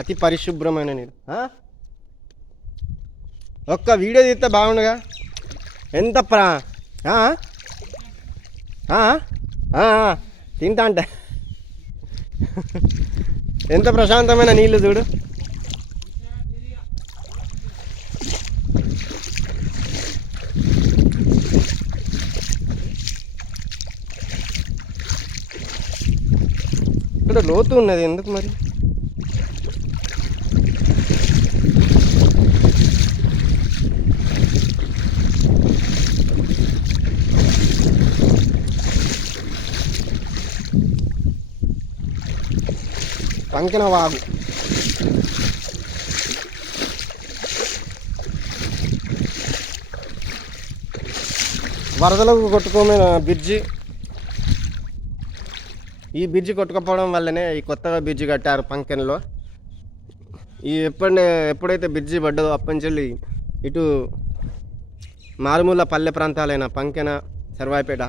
అతి పరిశుభ్రమైన నీరు. ఒక్క వీడియో తీస్తే బాగుండగా. ఎంత తింటా అంటే ఎంత ప్రశాంతమైన నీళ్ళు చూడు. ఇక్కడ లోతు ఉన్నది ఎందుకు మరి? పంకిన వాగు. వరదలకు కొట్టుకోమైన బ్రిడ్జి. ఈ బ్రిడ్జి కొట్టుకపోవడం వల్లనే ఈ కొత్తగా బ్రిడ్జి కట్టారు పంకెన్లో. ఎప్పుడైతే బ్రిడ్జి పడ్డదో అప్పటి నుంచి ఇటు మారుమూల పల్లె ప్రాంతాలైన పంకెన, సర్వాయిపేట